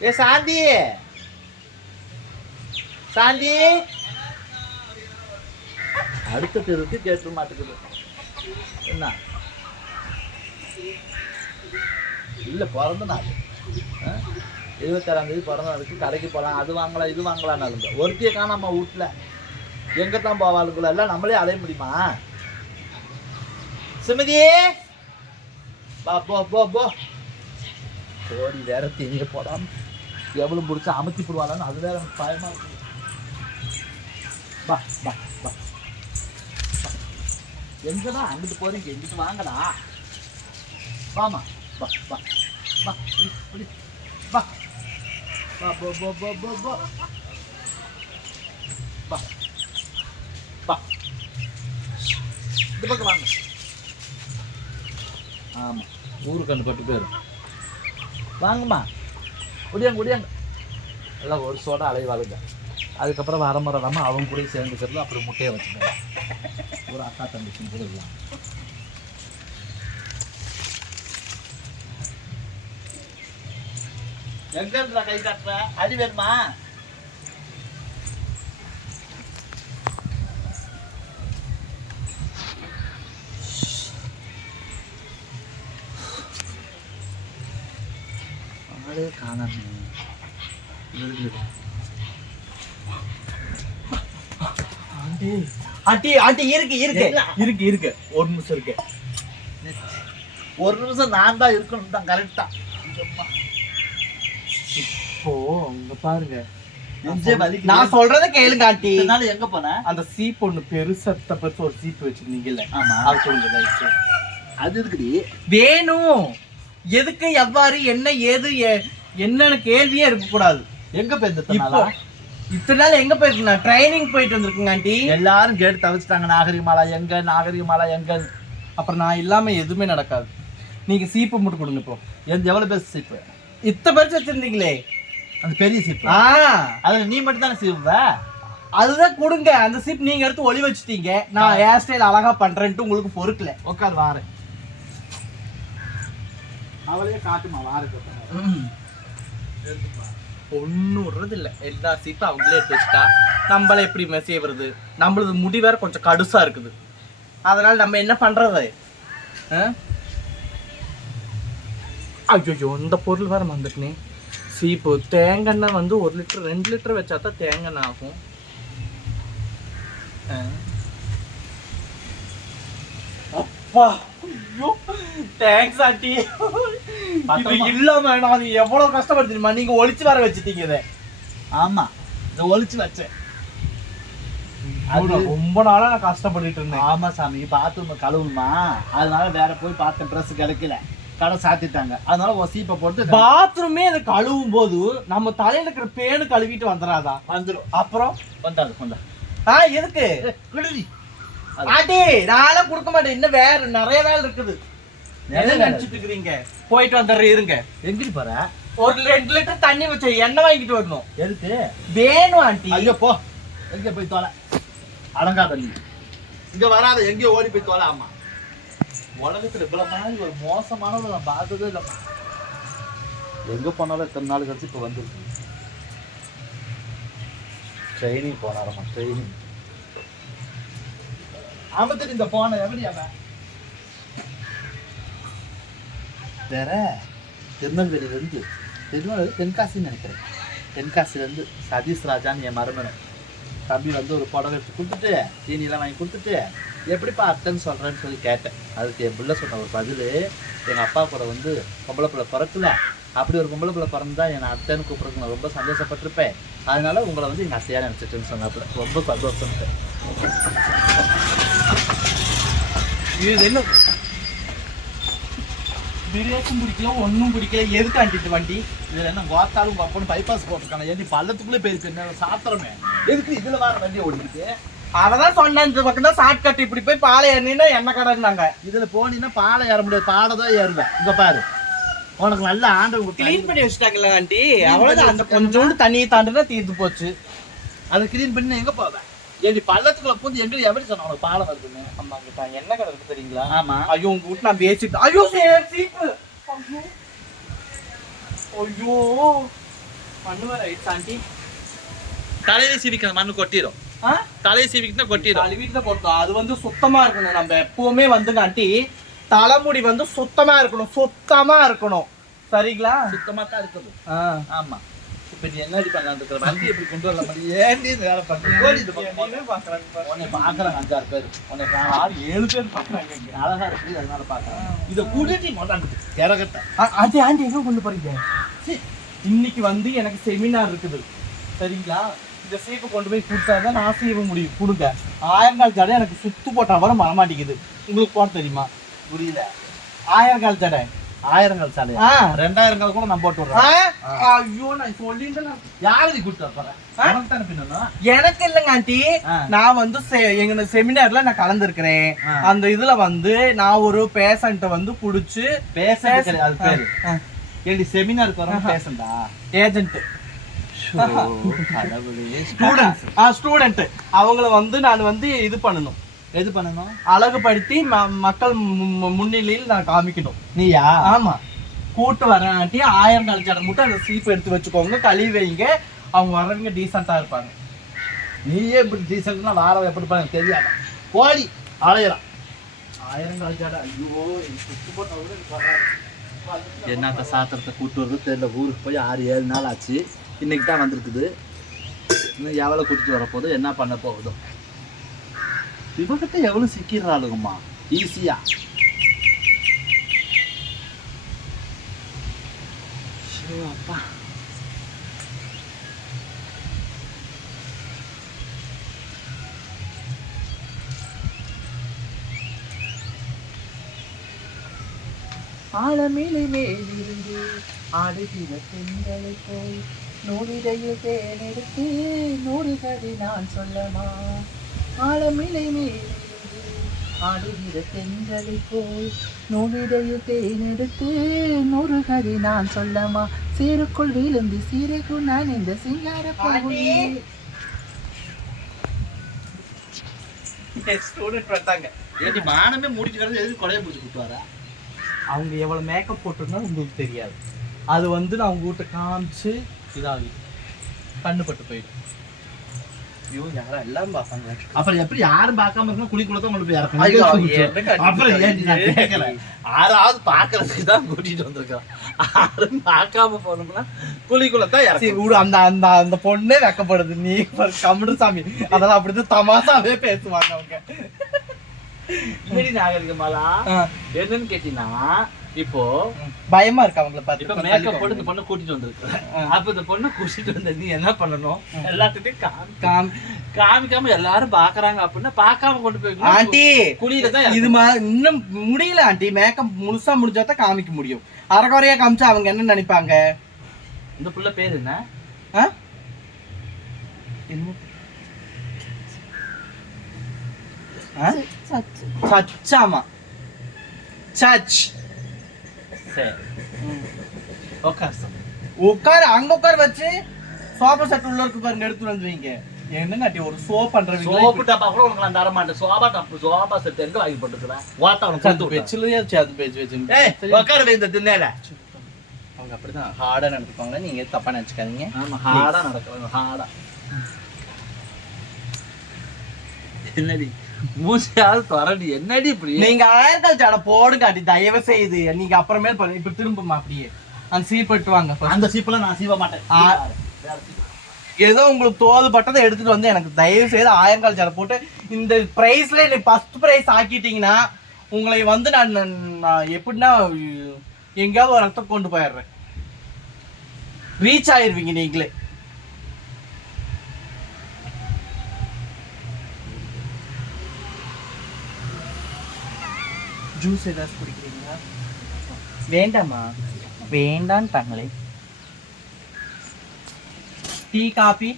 ஏ சாந்தி. சாந்தி. அடுத்த தெருக்கு கேட்டு மாட்டுக்குது. என்ன? இல்ல பிறந்த நாள். ஆ? இருபத்தேழாம் தேதி பிறந்த நாளுக்கு கடைக்கு போகலாம் அது வாங்கலாம் இது வாங்கலாம்னு இருந்தோம் ஒருத்தியை காணாம வீட்டுல எங்கே தான் போவாளுக்குள்ள? எல்லாம் நம்மளே அலைய முடியுமா? சுமதி. பா போ போ போ. கோடி வேற தெரிய போடாமல் எவ்வளவு பிடிச்சி அமுத்தி போடுவாளான்னு அது வேற எனக்கு பயமா இருக்கு. பா பா பா எங்கடா? அங்கிட்டு போறீங்க எங்கிட்டு வாங்கடா. வாமா. பா பா பா பா பா போ போ போ போ போ. பா பா இந்த பக்கம் வாங்க. ஆமா. ஊருக்கு அந்த பட்டு பேர். வாங்கம்மா. குடியாங்க குடியாங்க எல்லாம் ஒரு சோட அலைவாளுங்க அதுக்கப்புறம் வரமுறைடாம அவங்க கூட சேர்ந்துக்கிறது அப்புறம் முட்டையை வச்சுக்கோங்க. ஒரு அக்கா தம்பிக்கும் கூட இல்லை எங்க இருந்தா கை காட்டுற? அடி வேணுமா? ஆளே காணாமே இருக்குது ஆண்டி ஆண்டி இருக்கு இருக்கு? இருக்கு இருக்கு. ஒரு நிமிஷம் இருக்கு. ஒரு நிமிஷம் நான் தான் இருக்கணும் தான் கரெக்டா இப்போ அங்க பாருங்க. நான் சொல்றத கேளுங்க ஆண்டி. இதனால எங்க போன? அந்த சீப் ஒண்ணு பெருசத்த பெருசு ஒரு சீப் வச்சிருந்தீங்கல்ல. ஆமா. அது தயவுசெய்து. அது இருக்குடி வேணும். எதுக்கு எவ்வாறு என்ன ஏது என்னன்னு கேள்வியே இருக்க கூடாது எங்க போயிருந்த இப்போ தன்னால? இத்தனை நாள் எங்க போயிருக்கு நான் ட்ரைனிங் போயிட்டு வந்திருக்கேங்க ஆண்டி. எல்லாரும் கேட்டு தவிச்சிட்டாங்க நாகரிகமாலா எங்க நாகரிகமாலா எங்க? அப்புறம் நான் இல்லாம எதுவுமே நடக்காது. நீங்க சீப்பு மட்டும் கொடுங்க இப்போ. எந்த எவ்வளவு பேர் சீப்பு? இத்த பெருசு வச்சிருந்தீங்களே அந்த பெரிய சீப்பு. ஆ. அதுல நீ மட்டும் தானே சீவுவ அதுதான் கொடுங்க. அந்த சீப் நீங்க எடுத்து ஒளி வச்சுட்டீங்க. நான் ஹேர் ஸ்டைல் அழகா பண்றேன்ட்டு உங்களுக்கு பொறுக்கல. உட்காந்து வாரு அவளையே காட்டுமா வாரு ஒன்றும் விடுறது இல்லை எல்லா சீப்பும் அவங்களே எடுத்து வச்சுட்டா நம்மள எப்படி மெசேவுறது நம்மளது முடி வேற கொஞ்சம் கடுசா இருக்குது அதனால நம்ம என்ன பண்றது ஐயோ இந்த பொருள் வேற வந்துட்டுனே சீப்பு தேங்காய் வந்து ஒரு லிட்டர் ரெண்டு லிட்டர் வச்சா தான் தேங்காய் ஆகும். அப்பா ஐயோ தேங்க்ஸ் ஆண்டி. இது. இல்லாம நான் எவ்வளவு கஷ்டப்பட்டு தெரியுமா? நீங்க ஒளிச்சு வர வச்சுட்டீங்க இதை. ஆமா இதை ஒளிச்சு வச்சேன். ரொம்ப நாளா நான் கஷ்டப்பட்டுட்டு இருந்தேன். ஆமா சாமி பாத்ரூம் கழுவுமா? அதனால வேற போய் பார்த்தேன் ட்ரெஸ் கிடைக்கல. கடை சாத்திட்டாங்க. அதனால ஒரு சீப்பை போட்டு பாத்ரூமே அதை கழுவும் போது நம்ம தலையில இருக்கிற பேனு கழுவிட்டு வந்துடாதா? வந்துடும் அப்புறம்? வந்தாது வந்தா ஆ எதுக்கு? ஆண்டி நான்லாம் கொடுக்க மாட்டேன். இன்னும் வேற நிறைய வேலை இருக்குது. நினைச்சிட்டு இருக்கிறீங்க போயிட்டு வந்துடுறேன் இருங்க. எங்கிட்டு போற? ஒரு ரெண்டு லிட்டர் தண்ணி வச்ச எண்ணெய் வாங்கிட்டு வரணும். எதுக்கு? வேணும் ஆண்டி. ஐயோ போ. எங்க போய் தோலை? அடங்காத நீ இங்க வராத எங்கேயோ ஓடி போய் தோலை ஆமா. உலகத்துல இவ்வளவு மாதிரி ஒரு மோசமானவளை நான் பார்த்ததே இல்லைம்மா எங்க போனாலும் இத்தனை நாள் கழிச்சு இப்ப வந்துருக்கு? ட்ரைனிங் போனாரம்மா ட்ரைனிங் அவத்துட்டு இந்த போன எப்படி அவன்? வேற திருநெல்வேலியிலேருந்து திருநெல்வேலி தென்காசின்னு நினைக்கிறேன். தென்காசிலேருந்து சதீஷ் ராஜான்னு என் மருமகன். தம்பி வந்து ஒரு புடவை எடுத்து கொடுத்துட்டு தீனியெல்லாம் வாங்கி கொடுத்துட்டு எப்படிப்பா அத்தைன்னு சொல்கிறேன்னு சொல்லி கேட்டேன். அதுக்கு என் பிள்ளை சொன்ன ஒரு பதில் எங்கள் அப்பா கூட வந்து பொம்பளை பிள்ளை பிறக்கல. அப்படி ஒரு பொம்பளை பிள்ளை பிறந்தா என்னை அத்தைன்னு கூப்பிட்றதுக்கு நான் ரொம்ப சந்தோஷப்பட்டிருப்பேன். அதனால உங்களை வந்து எங்கள் அசையாக நினச்சிட்டுன்னு சொன்னாப்புல. ரொம்ப சந்தோஷம். இது என்ன? பிரேக்கும் பிடிக்கல ஒன்றும் பிடிக்கல. எதுக்கு ஆண்டிட்டு வண்டி? இதுல என்ன கோத்தாலும் உங்க அப்பனு பைபாஸ் போட்டிருக்காங்க ஏன் பள்ளத்துக்குள்ளே போயிருக்கு. என்ன சாத்திரமே? எதுக்கு இதுல வர வண்டி ஓடிக்கிட்டு அவதான் சொன்னேன். இந்த பக்கம் தான் ஷார்ட் கட் இப்படி போய் பாலை எண்ணினா என்ன கடைன்னாங்க. இதுல போனீங்கன்னா பாலை ஏற முடியாது. பாடை தான் ஏறுவேன். இங்க பாரு. உனக்கு நல்ல ஆண்டு கிளீன் பண்ணி வச்சுட்டாங்கல்ல ஆண்டி? அவ்வளவுதான். அந்த கொஞ்சோண்டு தண்ணியை தாண்டினா தீர்ந்து போச்சு. அதை கிளீன் பண்ணி நான் எங்க போவேன்? ஏடி பள்ளத்துக்குள்ள பூந்து எங்க எப்படி சொன்ன? உனக்கு பாலம் வருதுன்னு. அம்மா கிட்ட என்ன கடை இருக்கு தெரியுங்களா? ஆமா. ஐயோ உங்க வீட்டு நான் பேசிட்டு ஐயோ சே- சீப்பு. ஐயோ. ஐயோ பண்ணுவார் ரைட்ஸ் ஆண்டி தலையில சீவிக்க மண்ணு கொட்டிடும் தலையை சீவிக்கிட்டா கொட்டிடும் நாலு வீட்டுல போட்டோம் அது வந்து சுத்தமா இருக்கணும். நம்ம எப்பவுமே வந்துங்க ஆண்டி தலைமுடி வந்து சுத்தமா இருக்கணும். சுத்தமா இருக்கணும். சரிங்களா? சுத்தமா தான் இருக்குது. ஆ. ஆமா. இப்ப நீ என்னடி பண்ணலாம் இருக்கிற? வண்டி எப்படி கொண்டு வரல மாதிரி ஏன்டி இந்த வேலை பார்க்கறாங்க பாரு. உன்னை பாக்குறாங்க அஞ்சாறு பேர். உன்னை ஆறு ஏழு பேர் பாக்குறாங்க. இங்க. அழகா இருக்கு அதனால பாக்குறாங்க. இதை கூட்டிட்டு மொட்டாங்க திறகட்ட ஆ- ஆண்டி எங்க கொண்டு போறீங்க? சீ, இன்னைக்கு வந்து எனக்கு செமினார் இருக்குது. சரிங்களா? இந்த சீப்பை கொண்டு போய் கொடுத்தாதான் நான் சீவ முடியும். கொடுங்க. ஆயிரங்கால் ஜடை எனக்கு சுத்து போட்டா வர வரமாட்டேங்குது உங்களுக்கு போட தெரியுமா? புரியல. ஆயிரங்கால் ஜடை. ஆயிரங்கள் சாலை. ரெண்டாயிரங்கள் கூட நான் போட்டு? விடுறேன். ஐயோ நான் சொல்லிட்டு யாரு நீ கூட்டு எனக்கு இல்லைங்க ஆண்டி. நான் வந்து செ- எங்க செமினார்ல நான் கலந்துருக்கிறேன். அந்த இதுல வந்து நான் ஒரு பேஷண்ட்டை வந்து புடிச்சு பேச அது பேரு. ஏடி செமினாருக்கு வர பேசண்டா ஏஜென்ட் ஆ ஸ்டூடெண்ட் அவங்கள வந்து நான் வந்து இது பண்ணணும். எது பண்ணணும்? அழகுபடுத்தி மக்கள் முன்னிலையில் நான் காமிக்கணும். நீயா? ஆமா. கூட்டு வரேன் ஆண்டி ஆயிரம் கால் ஜடம் மட்டும் அந்த சீப் எடுத்து வச்சுக்கோங்க கழுவி வைங்க. அவங்க வர்றவங்க டீசெண்டா இருப்பாங்க. நீயே இப்படி டீசென்ட்னா வாரம் எப்படி பண்ண தெரியாதா? கோழி அலையிறான். ஆயிரம் ஜாடை ஐயோ. என்னத்த சாத்திரத்தை கூட்டு வருது தெரியல. ஊருக்கு போய் ஆறு ஏழு நாள் ஆச்சு. இன்னைக்கு தான் வந்திருக்குது. இன்னும் எவ்வளோ கூட்டிட்டு வரப்போகுது என்ன பண்ண போகுதோ. இவகிட்ட எவ்வளோ சிக்கிறாளுங்கம்மா ஈஸியா. அப்பா. ஆழமிலை மேலிருந்து ஆடுகிற பெண்களை போய் நூலிடையில் தேனெடுத்து நூறு கதை நான் சொல்லமா ஆழமிலை மேலிருந்து ஆடுகிற பெண்களை போய் நூலிடையில் தேனெடுத்து நூறு கதை நான் சொல்லமா? சீருக்குள் விழுந்து சீரைக்குள் நான் இந்த சிங்கார ஸ்டூடெண்ட் வந்தாங்க. ஏடி மானமே முடிச்சு கிடந்து எதுக்கு கொலையை பிடிச்சி வரா? அவங்க எவ்வளவு மேக்கப் போட்டிருந்தா உங்களுக்கு தெரியாது. அது வந்து நான் உங்க வீட்டை காமிச்சு இதாகி கண்ணு பட்டு போயிடும். ஐயோ எல்லாம் பார்ப்பாங்க. அப்புறம் எப்படி யாரும் பார்க்காம இருக்கணும் குளிக்குள்ள தான் கொண்டு போய் இறக்கணும்? அப்புறம் ஏன் நான் ஆறாவது பார்க்கறதுக்கு தான் கூட்டிட்டு வந்திருக்கோம் யாரும் பார்க்காம போனோம்னா குழிக்குள்ள தான் விடு அந்த அந்த அந்த பொண்ணே வெக்கப்படுது. நீ பாரு, கம்முனு சாமி அதெல்லாம் அப்படிதான் தமாசாவே பேசுவாங்க அவங்க. இல்லடி நாகரிகமாலா? என்னன்னு கேட்டீங்கன்னா இப்போ பயமா இருக்கு அவங்கள இப்ப பார்த்து மேக்கப் போட்டு இந்த பொண்ணை கூட்டிட்டு வந்திருக்கு. அப்ப இந்த பொண்ணை கூட்டிட்டு வந்த நீ என்ன பண்ணணும்? எல்லாத்துட்டையும் காமி காம்- காமிக்காம எல்லாரும் பாக்குறாங்க அப்படின்னா பார்க்காம கொண்டு போய் ஆண்டி குழியில தான் இது மா இன்னும் முடியல ஆண்டி. மேக்கப் முழுசா முடிஞ்சா தான் காமிக்க முடியும். அரைக்குறையா காமிச்சா அவங்க என்ன நினைப்பாங்க? இந்த புள்ள பேர் என்ன? ஆ? என்ன? சச்சாமா. சச். உட்கார் அங்க உட்கார வச்சு. சோஃபா செட் உள்ள இருக்கு பாருங்க எடுத்து வந்து வைங்க. என்னங்காட்டி ஒரு சோ பண்றவங்க சோப்பு டப்பா கூட உனக்கு நான் தர மாட்டேன் சோபா டப்பு சோபா செட் எங்க வாங்கி போட்டுக்கிறேன் வாத்தா உனக்கு விட்டேன். பெச்சிலேயே சேது பேச்சு வச்சு உட்கார இந்த திண்ணையில. அவங்க அப்படிதான் ஹார்டா நடந்துப்பாங்க நீங்க தப்பா நினைச்சுக்காதீங்க? ஆமா ஹார்டா நடக்கிறாங்க ஹார்டா என்னடி? மூச்சையாவது தொடடி என்னடி இப்படி நீங்க ஆயிரக்கால் ஜாட போடுங்க அடி தயவு செய்து நீங்க அப்புறமே. இப்ப திரும்புமா அப்படியே அந்த சீப்பட்டு வாங்க first. அந்த சீப்பெல்லாம் நான் சீவ மாட்டேன். ஏதோ உங்களுக்கு தோது பட்டதை எடுத்துட்டு வந்து எனக்கு தயவு செய்து ஆயிரங்கால் ஜாட போட்டு இந்த பிரைஸ்ல எனக்கு ஃபர்ஸ்ட் பிரைஸ் ஆக்கிட்டீங்கன்னா உங்களை வந்து நான் நான் எப்படின்னா எங்கேயாவது ஒரு இடத்துக்கு கொண்டு போயிடுறேன் ரீச் ஆயிருவீங்க நீங்களே ஜூஸ் ஏதாச்சும் குடிக்கிறீங்களா? வேண்டாமா வேண்டான்ட்டாங்களே டீ காபி?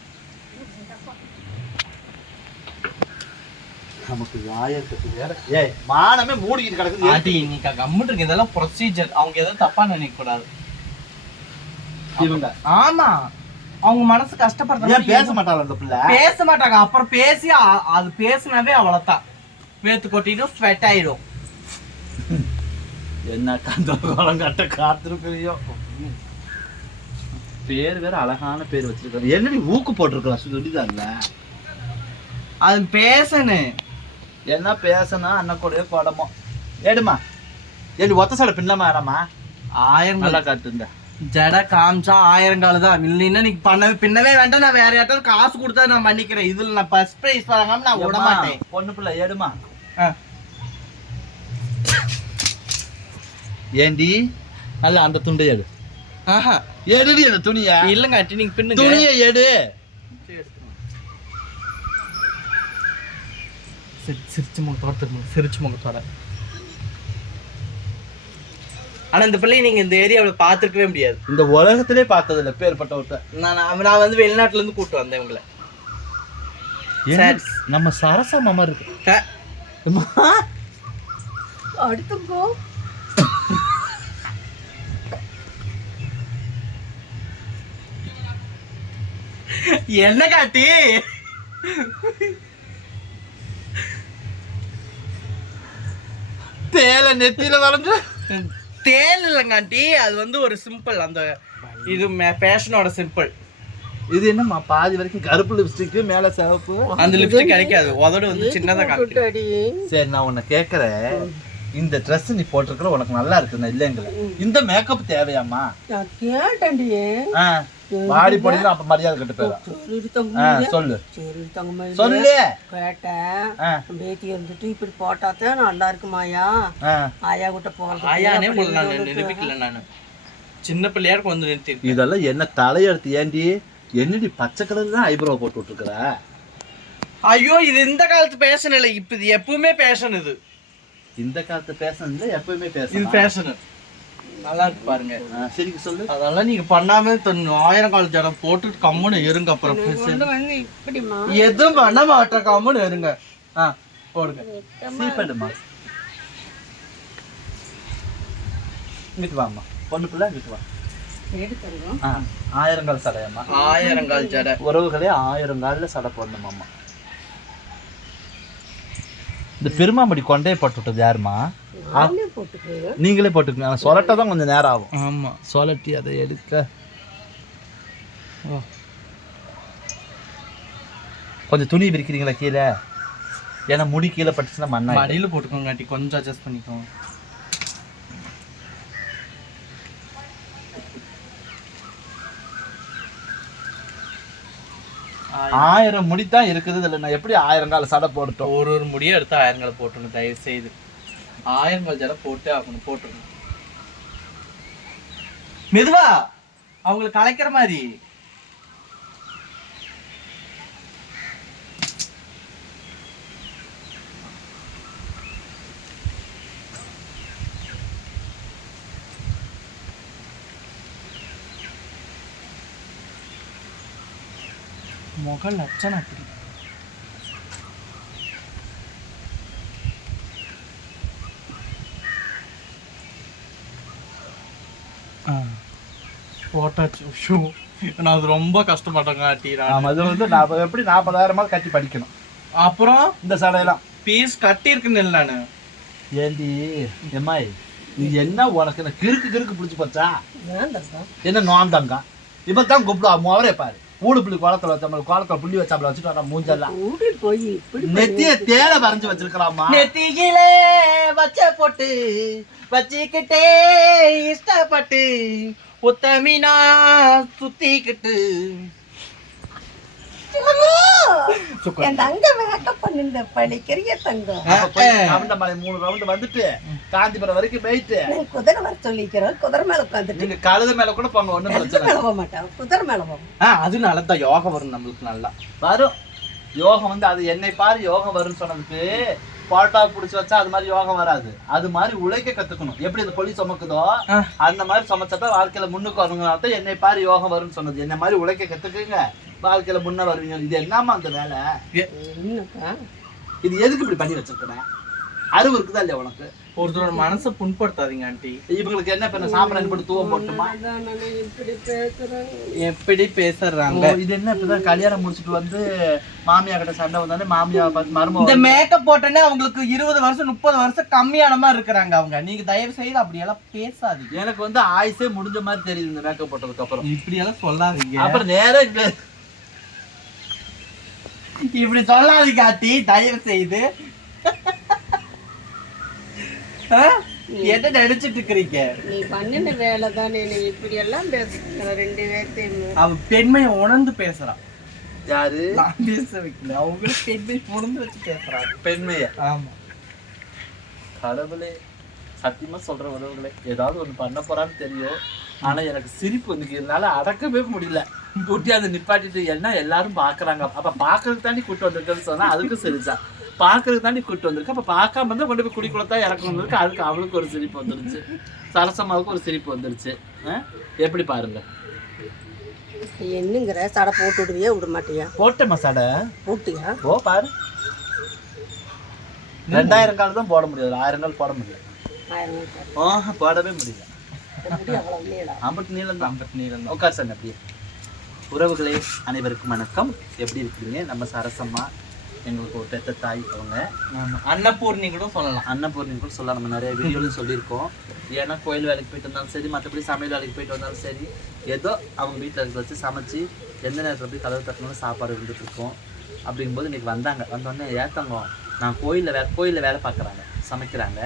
நமக்கு ஆயிரத்தெட்டு வேலை ஏய் மானமே மூடிக்கிட்டு கிடக்குது. ஆண்டி நீங்க கம்முட்டு இருக்கு. இதெல்லாம் ப்ரொசீஜர் அவங்க எதுவும் தப்பா நினைக்க கூடாது. இவங்க. ஆமா. அவங்க மனசு கஷ்டப்படுறது ஏன் பேச மாட்டாங்க அந்த பிள்ளை? பேச மாட்டாங்க. அப்புறம் பேசி அது பேசினாவே அவ்வளவுதான். வேத்து கொட்டிடும் ஸ்வெட் ஆயிடும். என்ன கந்த குளம் கட்ட காத்திருக்கிறியோ? பேர் வேற அழகான பேர் வச்சிருக்காங்க என்னடி ஊக்கு போட்டிருக்கலாம் சொல்லிதான்ல அது பேசணும் என்ன பேசணும் அண்ணன் கூட குடமோ ஏடுமா. ஏடி ஒத்த சடை பின்னமா ஆடாமா ஆயிரம் நல்லா காட்டுங்க. ஜட காமிச்சா ஆயிரம் காலு தான். இல்லைன்னா நீ பண்ணவே பின்னவே வேண்டாம். நான் வேற யார்ட்டாவது காசு கொடுத்தா நான் பண்ணிக்கிறேன் இதுல நான் ஃபர்ஸ்ட் பிரைஸ் வாங்காம நான் விட மாட்டேன் பொண்ணு பிள்ளை ஏடுமா. ஆ. ஏண்டி? நல்ல அந்த துண்டை எடு. ஆஹா. எடுடி அந்த துணிய. இல்லங்க ஆண்டி நீங்க பின்னுங்க. துணியை எடு. சிரி- சிரிச்சு முகத்தோட திரும்ப சிரிச்சு முகத்தோட ஆனா இந்த பிள்ளையை நீங்க இந்த ஏரியாவில் பார்த்துருக்கவே முடியாது. இந்த உலகத்திலே பார்த்தது இல்ல பேர்பட்ட ஒருத்தர் நான் நான் வந்து வெளிநாட்டுல இருந்து கூட்டு வந்தேன் இவங்களை? நம்ம சரசா மாமா இருக்கு. அடுத்துங்கோ என்ன காட்டி தேலை நெத்தியில வரைஞ்சு தேல் இல்லைங்காண்டி அது வந்து ஒரு சிம்பிள் அந்த இது ஃபேஷனோட சிம்பிள் இது என்னம்மா பாதி வரைக்கும் கருப்பு லிப்ஸ்டிக் மேல சிவப்பு அந்த லிப்ஸ்டிக் கிடைக்காது உதடு வந்து சின்னதா சரி நான் உன்னை கேக்குறேன் இந்த Dress நீ போட்டிருக்கிற உனக்கு நல்லா இருக்கு நான் இல்லைங்கள இந்த மேக்கப் தேவையாம்மா? ஆ, வாடி போடலாம் அப்ப மரியாதை கட்டு போயிடும். சொல்லு. சொல்லு. கேட்டேன். பேத்தி இருந்துட்டு இப்படி போட்டாத்தான் நல்லா இருக்குமாயா. ஆயா கிட்ட போறது ஆயானே நிரூபிக்கல நான் சின்ன பிள்ளையாருக்கு வந்து நிறுத்தி இதெல்லாம் என்ன தலையெடுத்து ஏண்டி? என்னடி பச்சை கலர் தான் ஐப்ரோ போட்டு விட்டுருக்குற ஐயோ இது இந்த காலத்து பேஷன் இல்லை இப்போ இது எப்பவுமே பேஷன் இது. இந்த காலத்து பேசணும் இல்ல எப்பவுமே இது பேசணும். பேஷன் நல்லா இருக்கு பாருங்க. சரிக்கு சொல்லு. அதெல்லாம் நீங்க பண்ணாம தன் ஆயிரம் கால ஜடம் போட்டு கம்முன்னு இருங்க அப்புறம். கொண்டு வந்து இப்படிமா எதுவும் பண்ண மாட்டேன் கம்முன்னு இருங்க. ஆ போடுங்க. சீப்படுமா இங்கிட்டு வாம்மா. பொண்ணு பிள்ளை இங்கிட்டு வா. ஆயிரங்கால் சடையம்மா ஆயிரம் கால் ஜடை. உறவுகளே ஆயிரம் கால்ல சடை போடணுமாம்மா. இந்த பெருமாம்படி கொண்டையை போட்டு விட்டது யாருமா நீங்களே போட்டுக்கங்க. ஆனால் சொலட்டை தான் கொஞ்சம் நேரம் ஆகும். ஆமா சொலட்டி அதை எடுக்க. ஓ. கொஞ்சம் துணி விரிக்கிறீங்களா கீழே? ஏன்னா முடி கீழே பட்டுச்சுன்னா மண்ணா மடியில போட்டுக்கோங்க ஆண்டி கொஞ்சம் அட்ஜஸ்ட் பண்ணிக்கோங்க. ஆயிரம் முடி தான் இருக்குது. இதில் நான் எப்படி ஆயிரம் கால சடை போடட்டும் ஒரு ஒரு முடியும் எடுத்து ஆயிரங்களை போட்டுருங்க தயவு செய்து ஆயிரங்கள் ஜடை போட்டே ஆகணும் போட்டுருங்க மெதுவா! அவங்களுக்கு கலைக்கிற மாதிரி. முக லட்சணம் அப்படி போட்டாச்சு ஷூ நான் அது ரொம்ப கஷ்டப்பட்டேங்க ஆட்டிடுறேன் ஆமாம் அது வந்து நான் எப்படி நாற்பதாயிரமாவது கட்டி படிக்கணும் அப்புறம் இந்த சடையெல்லாம் பீஸ் கட்டி இருக்குன்னு இல்லை நான் ஏண்டி எம்மாய் நீ என்ன உனக்கு என்ன கிறுக்கு கிறுக்கு பிடிச்சி போச்சா என்ன நோந்தாங்க இப்போ தான் கூப்பிடுவா முவரே பாரு ஊடு புள்ளி குளத்துல வச்ச குளத்துல புள்ளி வச்சாப்புல வச்சுட்டு வர மூஞ்செல்லாம். போய் நெத்திய தேலை வரைஞ்சு வச்சிருக்கிறாமா நெத்தியிலே வச்ச போட்டு வச்சுக்கிட்டே இஷ்டப்பட்டு உத்தமினா சுத்திக்கிட்டு என் தங்க வேட்டம் பண்ணிருந்த படிக்கிறிய தங்கம். கவுண்டமலை மூணு ரவுண்டு வந்துட்டு காந்திபுரம் வரைக்கும் போயிட்டு. குதிரை வர குதிரை மேல உட்காந்துட்டு. நீங்க கழுத மேல கூட போங்க ஒண்ணும் பிரச்சனை மேல போக மாட்டேன் குதிரை மேல போவோம். ஆ அது நல்லதான் யோகா வரும் நம்மளுக்கு நல்லா. வரும். யோகம் வந்து அது என்னை பாரு யோகம் வரும்னு சொன்னதுக்கு. பால்டா புடிச்சு வச்சா அது மாதிரி யோகம் வராது. அது மாதிரி உழைக்க கத்துக்கணும். எப்படி இந்த பொலி சுமக்குதோ. அந்த மாதிரி சுமச்சாதான் வாழ்க்கையில முன்னுக்கு வருங்க என்னை பாரு யோகம் வரும்னு சொன்னது. என்ன மாதிரி உழைக்க கத்துக்குங்க. வாழ்க்கையில முன்ன வருவீங்க. இது என்னமா அந்த வேலை? இது எதுக்கு இப்படி பண்ணி வச்சிருக்கிறேன் அறிவு இருக்குதா இல்லையா உனக்கு? ஒருத்தரோட மனசை புண்படுத்தாதீங்க ஆண்டி. இவங்களுக்கு என்ன பண்ண சாம்பிராணி போட்டு தூவம் போட்டுமா? இப்படி எப்படி பேசுறாங்க? இது என்ன இப்பதான் கல்யாணம் முடிச்சிட்டு வந்து மாமியா கிட்ட சண்டை வந்தானே மாமியா மருமக இந்த மேக்கப் போட்டோன்னே அவங்களுக்கு இருபது வருஷம் முப்பது வருஷம் கம்மியான மாதிரி இருக்கிறாங்க அவங்க. நீங்க தயவு செய்து அப்படியெல்லாம் பேசாதீங்க. எனக்கு வந்து ஆயுசே முடிஞ்ச மாதிரி தெரியுது இந்த மேக்கப் போட்டதுக்கு அப்புறம். இப்படியெல்லாம் சொல்லாதீங்க. அப்புறம் நேரா இங்க இப்படி சொல்லாதீங்க ஆண்டி. தயவு செய்து. என்ன நினைச்சிட்டு இருக்கிறீங்க நீ பண்ணின வேலை தானே நீ இப்படி எல்லாம் பேசுற ரெண்டு பேர்த்தையும். அவ பெண்மையை உணர்ந்து பேசுறான் யாரு? நான் பேச வைக்கல. அவங்களும் பெண்மை உணர்ந்து வச்சு பேசுறாங்க பெண்மைய? ஆமா. கடவுளே சத்தியமா சொல்ற உறவுகளே ஏதாவது ஒண்ணு பண்ண போறான்னு தெரியும். ஆனா எனக்கு சிரிப்பு வந்து என்னால அடக்கவே முடியல. கூட்டி அதை நிப்பாட்டிட்டு என்ன எல்லாரும் பாக்குறாங்க. அப்ப பாக்குறதுக்கு தாண்டி கூட்டு வந்திருக்கேன்னு சொன்னா அதுக்கும் சிரிச்சா. பாக்குறதுக்கு தாண்டி கூட்டு வந்திருக்கு. அப்ப பார்க்காம இருந்தா கொண்டு போய் குடிக்குளத்தா இறக்க வந்திருக்கு அதுக்கு அவளுக்கு ஒரு சிரிப்பு வந்துருச்சு. சரசமாவுக்கு ஒரு சிரிப்பு வந்துருச்சு? எப்படி பாருங்க? என்னங்கிற? சடை போட்டு விடுவியா? விட மாட்டியா? போட்ட மசாடை போட்டியா? ஓ பாரு. ரெண்டாயிரம் கால் தான் போட முடியாது. ஆயிரம் கால் போட முடியாது. ஆஹ் போடவே முடியல. ஐம்பத்தி நீளம் தான். ஐம்பத்தி நீளம் தான். உட்கார் சார் அப்படியே. உறவுகளே அனைவருக்கும் வணக்கம். எப்படி இருக்கீங்க நம்ம சரசம்மா எங்களுக்கு ஒரு பெத்த தாய் அவங்க. அன்னபூர்ணி கூட சொல்லலாம். அன்னபூர்ணி கூட சொல்ல நம்ம நிறைய வீடியோலையும் சொல்லியிருக்கோம். ஏன்னா கோயில் வேலைக்கு போயிட்டு வந்தாலும் சரி மற்றபடி சமையல் வேலைக்கு போயிட்டு வந்தாலும் சரி ஏதோ அவங்க வீட்டில் இருக்க வச்சு சமைச்சு எந்த நேரத்தில் போய் கதவு தட்டணும் சாப்பாடு இருந்துட்டு இருக்கோம். அப்படிங்கும்போது இன்னைக்கு வந்தாங்க. வந்தோடனே ஏத்தங்க நான் கோயிலில் வே கோயிலில் வேலை பார்க்குறாங்க சமைக்கிறாங்க.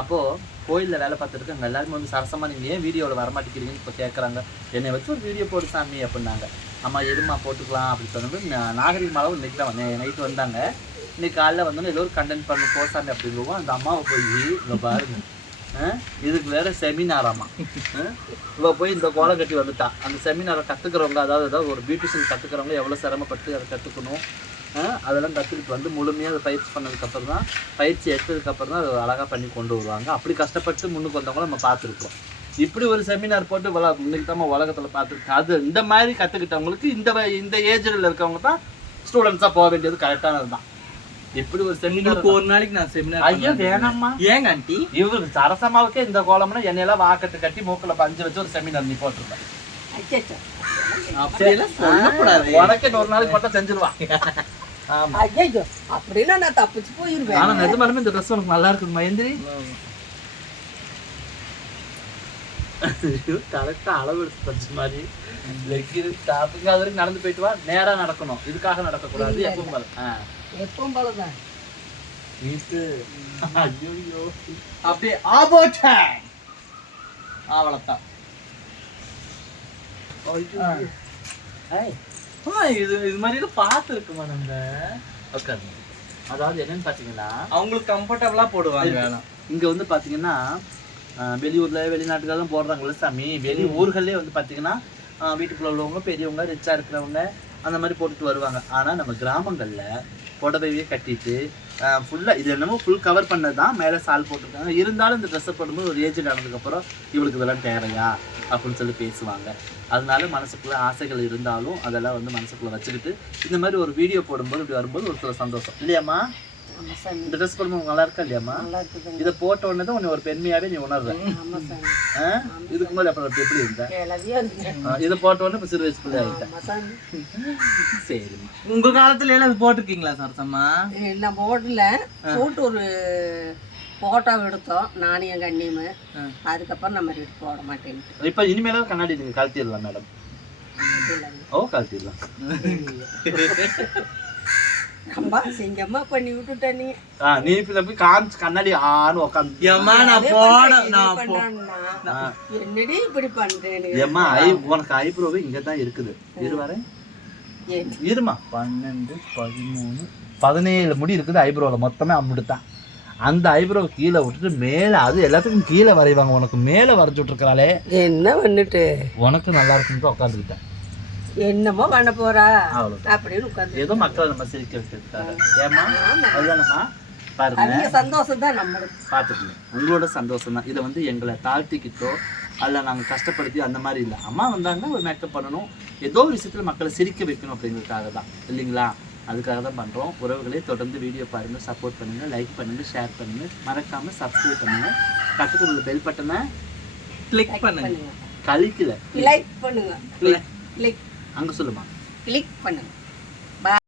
அப்போது கோயிலில் வேலை பார்த்துட்டு அங்கே எல்லாருமே வந்து சரசமாக நீங்கள் ஏன் வீடியோவில் வரமாட்டேங்கிறீங்கன்னு இப்போ கேட்குறாங்க என்னை வச்சு ஒரு வீடியோ போடு சாமி அப்படின்னாங்க. அம்மா எதுமா போட்டுக்கலாம் அப்படின்னு சொன்னது நான் அளவு இன்றைக்கி தான் வந்தேன். நைட்டு வந்தாங்க. இன்னைக்கு காலைல வந்தோன்னே ஏதோ ஒரு கண்டென்ட் பண்ண போசாமி அப்படின்னு அந்த அம்மாவை போய் இங்கே பாருங்க. இதுக்கு வேறு செமினாராமா இவள் போய் இந்த கோலம் கட்டி வந்துட்டான் அந்த செமினாரை கற்றுக்கிறவங்க அதாவது ஏதாவது ஒரு பியூட்டிஷியன் கற்றுக்கிறவங்க எவ்வளோ சிரமப்பட்டு அதை கற்றுக்கணும் அதெல்லாம் கற்றுக்கிட்டு வந்து முழுமையாக அதை பயிற்சி பண்ணதுக்கப்புறம் தான் பயிற்சி எடுத்ததுக்கப்புறம் தான் அதை அழகாக பண்ணி கொண்டு வருவாங்க. அப்படி கஷ்டப்பட்டு முன்னுக்கு வந்தவங்கள நம்ம பார்த்துருக்கோம் இப்படி ஒரு செமினார் போட்டு வள இன்னைக்கு தான் உலகத்தில் பார்த்துருக்கோம் அது இந்த மாதிரி கற்றுக்கிட்டவங்களுக்கு இந்த இந்த ஏஜில் இருக்கவங்க தான் ஸ்டூடெண்ட்ஸாக போக வேண்டியது கரெக்டானது தான் இப்படி ஒரு செமினார் ஒரு நாளைக்கு நான் செமினார் ஐயோ வேணாம்மா. ஏங்க ஆண்டி? இவரு சரசமாவுக்கே இந்த கோலம்னா என்னையெல்லாம் வாக்கட்டு கட்டி மூக்குல பஞ்சு வச்சு ஒரு செமினார் நீ போட்டிருப்பேன் உனக்கு ஒரு நாளைக்கு போட்டா செஞ்சிருவா. ஆமா. ஐயோ அப்படின்னா நான் தப்பிச்சு போயிருவேன். ஆனா நிஜமாலுமே இந்த ட்ரெஸ் உனக்கு நல்லா இருக்குமா எந்திரி கரெக்டா அளவு எடுத்து தச்ச மாதிரி. லெக்கிரு டாப்புங்க அது வரைக்கும் நடந்து போயிட்டு வா. நேரா நடக்கணும். இதுக்காக நடக்கக்கூடாது. எப்பவும் போல. ஆ. எப்பவும் போலதான் இது ஐயோ அப்படியே ஆபோட்டன் அவ்வளோதான் ஐய் இது இது மாதிரி பார்த்துருக்குமா நம்ம? உட்காருங்க. அதாவது என்னன்னு பாத்தீங்கன்னா அவங்களுக்கு கம்ஃபர்டபுளா போடுவாங்க வேணாம். இங்க வந்து பாத்தீங்கன்னா ஆஹ் வெளியூர்ல வெளிநாட்டுல தான் போடுறாங்கல்ல சாமி. வெளி ஊர்கள்லயே வந்து பாத்தீங்கன்னா ஆஹ் வீட்டுக்குள்ள உள்ளவங்க பெரியவங்க ரிச்சா இருக்கிறவங்க அந்த மாதிரி போட்டுட்டு வருவாங்க. ஆனா நம்ம கிராமங்கள்ல புடவையே கட்டிட்டு ஃபுல்லா இது என்னமோ ஃபுல் கவர் பண்ணதுதான் மேல சால் போட்டிருக்காங்க. இருந்தாலும் இந்த ட்ரெஸ்ஸை போடும்போது ஒரு ஏஜ் ஆனதுக்கு அப்புறம் இவளுக்கு இதெல்லாம் தேவையா? அப்படின்னு சொல்லி பேசுவாங்க. அதனால மனசுக்குள்ள ஆசைகள் இருந்தாலும் அதெல்லாம் வந்து மனசுக்குள்ள வச்சுக்கிட்டு இந்த மாதிரி ஒரு வீடியோ போடும்போது இப்படி வரும்போது ஒரு சில சந்தோஷம். இல்லையாம்மா? இந்த ட்ரெஸ் போடும்போது நல்லா இருக்கா இல்லையாம்மா? இதை போட்ட உடனே தான் உன்னை ஒரு பெண்மையாவே நீ உணர்ற. ஆமா சாமி. ஆ? இதுக்கு மேல அப்புறம் எப்படி இருந்தேன். இதை போட்ட உடனே இப்போ சிறு வயசு பிள்ளை ஆகிட்டேன் சரிம்மா. உங்க காலத்துல எல்லாம் இது போட்டிருக்கீங்களா சரசம்மா? நான் போடல போட்டு ஒரு போட்டோ எடுத்தோம் நானும் என் கண்ணியும். அதுக்கப்புறம் நம்ம ரெடி போட மாட்டேன்ட்டு. இப்போ இனிமேலும் கண்ணாடி நீங்க கழட்டிடலாம் மேடம். ஓ கழட்டிடலாம். பண்ணி விட்டுட்ட நீ. ஆ நீ இப்போ போய் காமிச்சு கண்ணாடி ஆன்னு உட்காந்து ஏம்மா நான் அதே போட பண்ணி இது நான் போ- பண்றான்னா, என்னடி இப்படி பண்றேன்னு ஏம்மா ஐ உனக்கு ஐப்ரோவே இங்கே தான் இருக்குது. இரு வரேன். ஏன் இருமா பன்னெண்டு பதிமூணு பதினேழு முடி இருக்குது ஐப்ரோவில் மொத்தமே அம்முடுத்தான். அந்த ஐப்ரோ கீழே விட்டுட்டு மேலே அது எல்லாத்துக்கும் கீழே வரைவாங்க. உனக்கு மேலே வரைஞ்சி விட்ருக்கிறாளே என்ன பண்ணிட்டு? உனக்கு நல்லா இருக்குன்னு உட்காந்துக்கிட்டேன் என்னமோ பண்ண போறா? அப்படின்னு உட்காந்து ஏதோ மக்களை நம்ம சிரிக்க வைக்கிறதுக்காக ஏமா அதுதானம்மா? பாருங்க. சந்தோஷம் தான் நம்மளுக்கு. பார்த்துக்கங்க. உங்களோட சந்தோஷம் தான். இதை வந்து எங்களை தாழ்த்திக்கிட்டோ அல்ல நாங்கள் கஷ்டப்படுத்தி அந்த மாதிரி இல்லை. அம்மா வந்தாங்கன்னா ஒரு மேக்கப் பண்ணணும். ஏதோ ஒரு விஷயத்தில் மக்களை சிரிக்க வைக்கணும் அப்படிங்கிறதுக்காக தான். இல்லைங்களா? அதுக்காக தான் பண்ணுறோம் உறவுகளே தொடர்ந்து வீடியோ பாருங்கள் சப்போர்ட் பண்ணுங்கள் லைக் பண்ணுங்கள் ஷேர் பண்ணுங்கள் மறக்காமல் சப்ஸ்கிரைப் பண்ணுங்கள் பக்கத்தில் உள்ள பெல் பட்டனை கிளிக் பண்ணுங்க. பண்ணுங்க. கழிக்கல. லைக் பண்ணுங்க. Click. கிளிக் அங்கே சொல்லுமா? கிளிக் பண்ணுங்க.